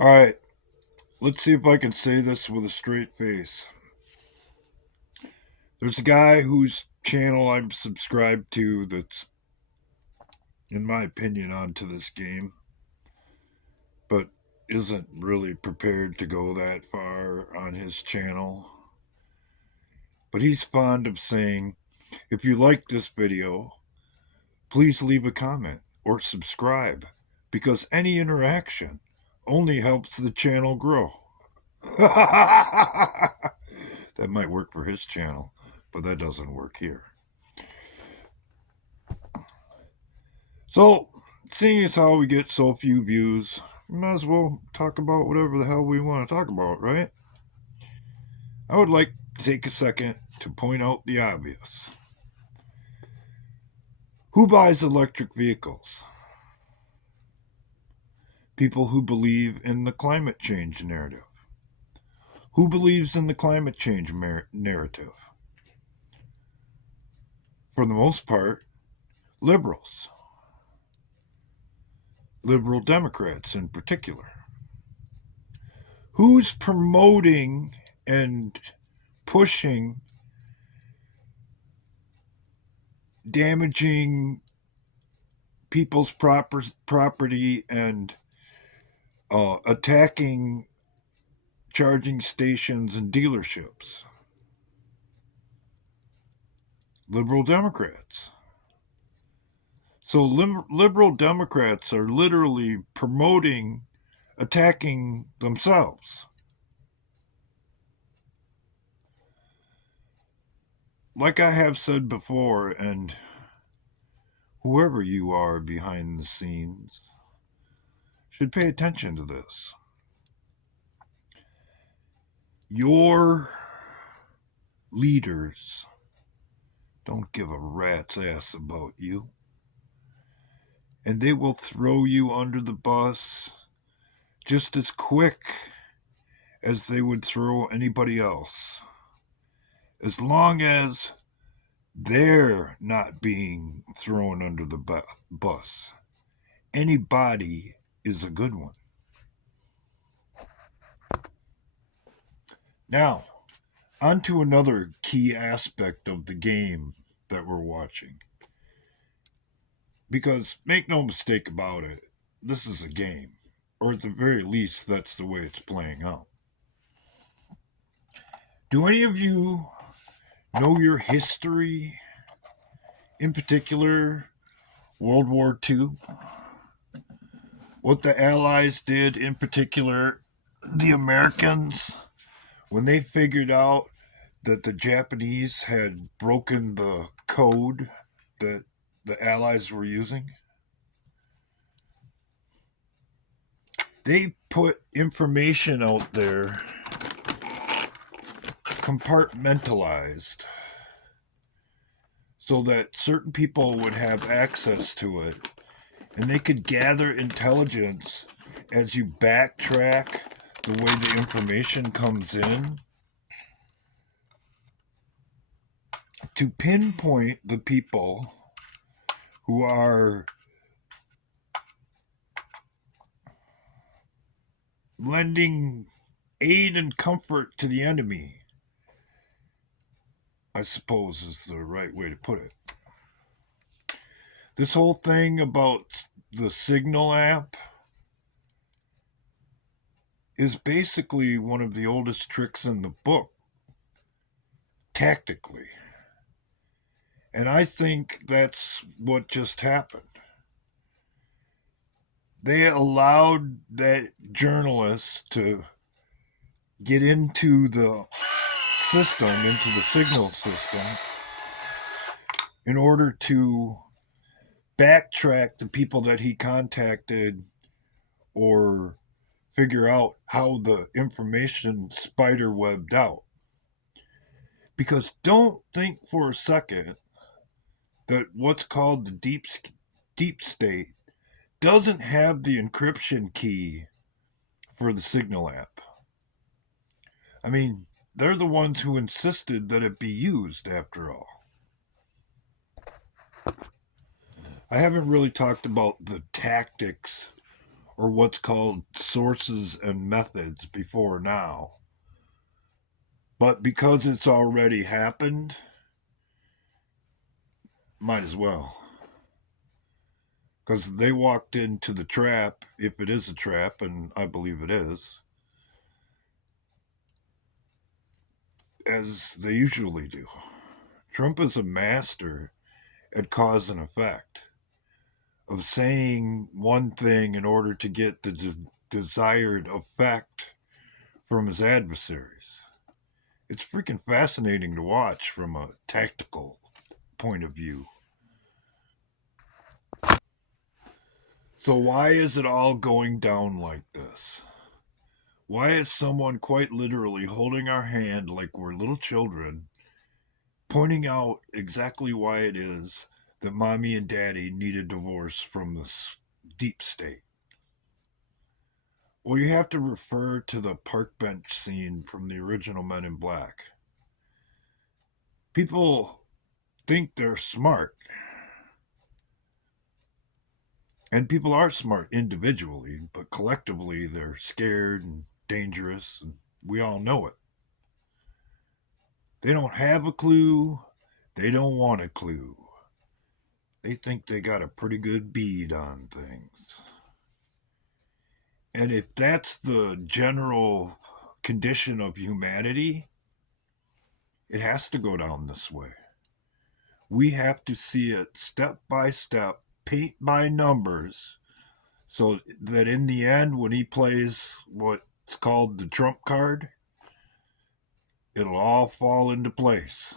All right, let's see if I can say this with a straight face. There's a guy whose channel I'm subscribed to that's, in my opinion, onto this game, but isn't really prepared to go that far on his channel. But he's fond of saying, if you like this video, please leave a comment or subscribe because any interaction only helps the channel grow. That might work for his channel, but that doesn't work here. So, seeing as how we get so few views, we might as well talk about whatever the hell we want to talk about, right? I would like to take a second to point out the obvious. Who buys electric vehicles? People who believe in the climate change narrative. Who believes in the climate change narrative? For the most part, liberals. Liberal Democrats in particular. Who's promoting and pushing damaging people's property and attacking charging stations and dealerships? Liberal Democrats. So liberal Democrats are literally promoting attacking themselves. Like I have said before, and whoever you are behind the scenes should pay attention to this. Your leaders don't give a rat's ass about you, and they will throw you under the bus just as quick as they would throw anybody else, as long as they're not being thrown under the bus. Anybody is a good one. Now, on to another key aspect of the game that we're watching. Because make no mistake about it, this is a game. Or at the very least, that's the way it's playing out. Do any of you know your history, in particular World War II? What the Allies did, in particular the Americans, when they figured out that the Japanese had broken the code that the Allies were using? They put information out there compartmentalized so that certain people would have access to it and they could gather intelligence as you backtrack the way the information comes in to pinpoint the people who are lending aid and comfort to the enemy, I suppose is the right way to put it. This whole thing about the Signal app is basically one of the oldest tricks in the book, tactically. And I think that's what just happened. They allowed that journalist to get into the system, into the Signal system, in order to backtrack the people that he contacted or figure out how the information spider webbed out. Because don't think for a second that what's called the deep state doesn't have the encryption key for the Signal app. I mean, they're the ones who insisted that it be used after all. I haven't really talked about the tactics or what's called sources and methods before now. But because it's already happened, might as well. Because they walked into the trap, if it is a trap, and I believe it is, as they usually do. Trump is a master at cause and effect, of saying one thing in order to get the desired effect from his adversaries. It's freaking fascinating to watch from a tactical point of view. So, why is it all going down like this? Why is someone quite literally holding our hand like we're little children, pointing out exactly why it is that mommy and daddy need a divorce from this deep state? Well, you have to refer to the park bench scene from the original Men in Black. People think they're smart, and people are smart individually, but collectively they're scared and dangerous, and we all know it. They don't have a clue, they don't want a clue. They think they got a pretty good bead on things. And if that's the general condition of humanity, it has to go down this way. We have to see it step by step, paint by numbers, so that in the end, when he plays what's called the trump card, it'll all fall into place.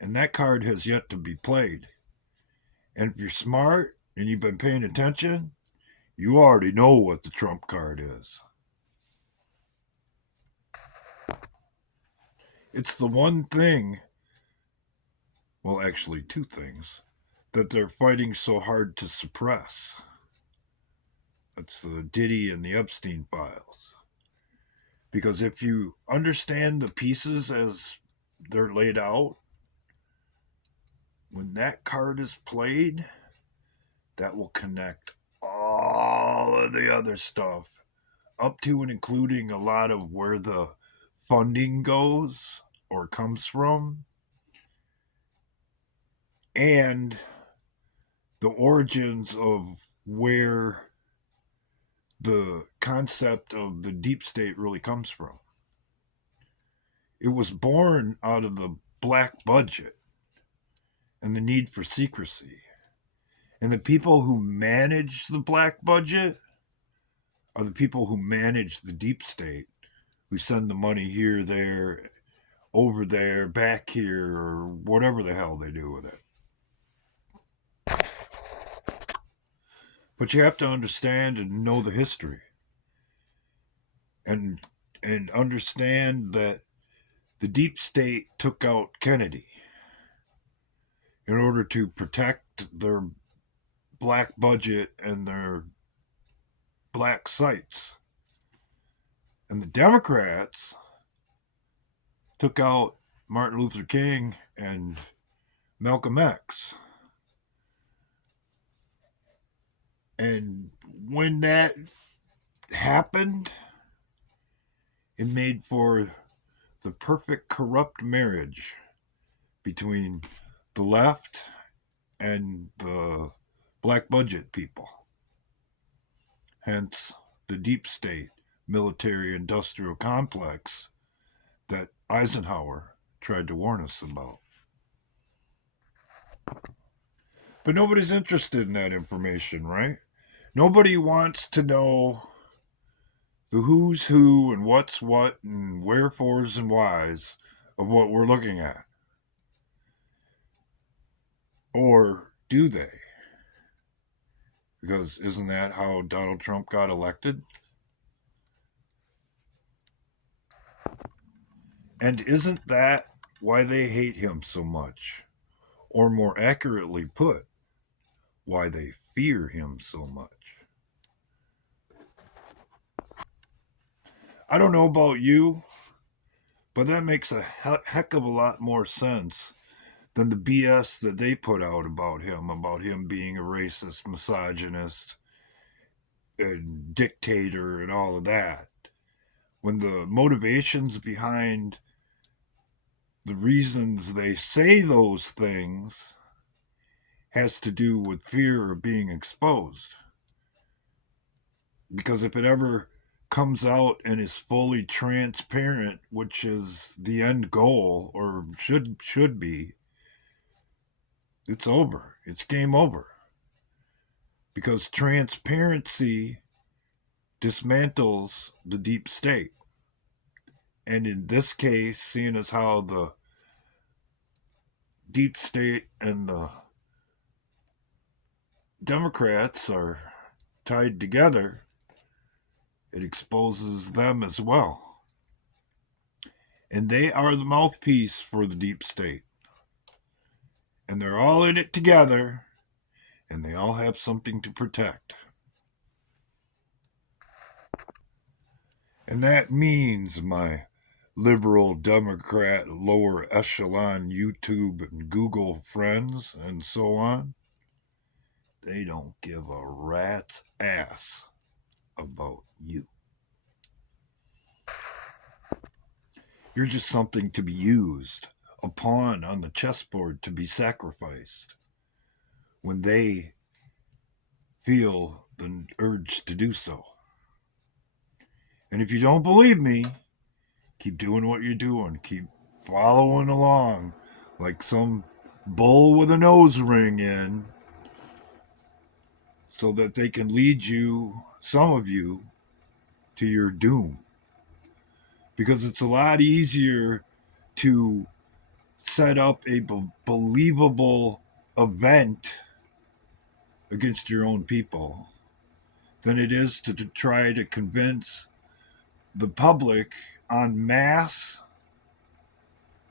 And that card has yet to be played. And if you're smart and you've been paying attention, you already know what the trump card is. It's the one thing, well, actually, two things, that they're fighting so hard to suppress. That's the Diddy and the Epstein files. Because if you understand the pieces as they're laid out, when that card is played, that will connect all of the other stuff up to and including a lot of where the funding goes or comes from, and the origins of where the concept of the deep state really comes from. It was born out of the black budget and the need for secrecy. And the people who manage the black budget are the people who manage the deep state. We send the money here, there, over there, back here, or whatever the hell they do with it. But you have to understand and know the history, and understand that the deep state took out Kennedy in order to protect their black budget and their black sites. And the Democrats took out Martin Luther King and Malcolm X. And when that happened, it made for the perfect corrupt marriage between the left and the black budget people. Hence, the deep state military industrial complex that Eisenhower tried to warn us about. But nobody's interested in that information, right? Nobody wants to know the who's who and what's what and wherefores and whys of what we're looking at. Or do they? Because isn't that how Donald Trump got elected? And isn't that why they hate him so much? Or more accurately put, why they fear him so much? I don't know about you, but that makes a heck of a lot more sense than the BS that they put out about him being a racist, misogynist, and dictator and all of that. When the motivations behind the reasons they say those things has to do with fear of being exposed. Because if it ever comes out and is fully transparent, which is the end goal or should be, it's over. It's game over. Because transparency dismantles the deep state. And in this case, seeing as how the deep state and the Democrats are tied together, it exposes them as well. And they are the mouthpiece for the deep state. And they're all in it together, and they all have something to protect. And that means, my liberal Democrat lower echelon YouTube and Google friends and so on, they don't give a rat's ass about you. You're just something to be used, a pawn on the chessboard to be sacrificed when they feel the urge to do so. And if you don't believe me, keep doing what you're doing. Keep following along like some bull with a nose ring in so that they can lead you, some of you, to your doom. Because it's a lot easier to set up a believable event against your own people than it is to try to convince the public en masse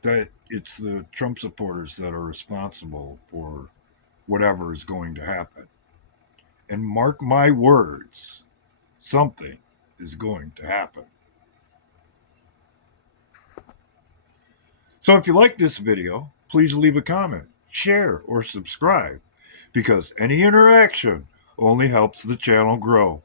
that it's the Trump supporters that are responsible for whatever is going to happen. And mark my words, something is going to happen. So if you like this video, please leave a comment, share, or subscribe, because any interaction only helps the channel grow.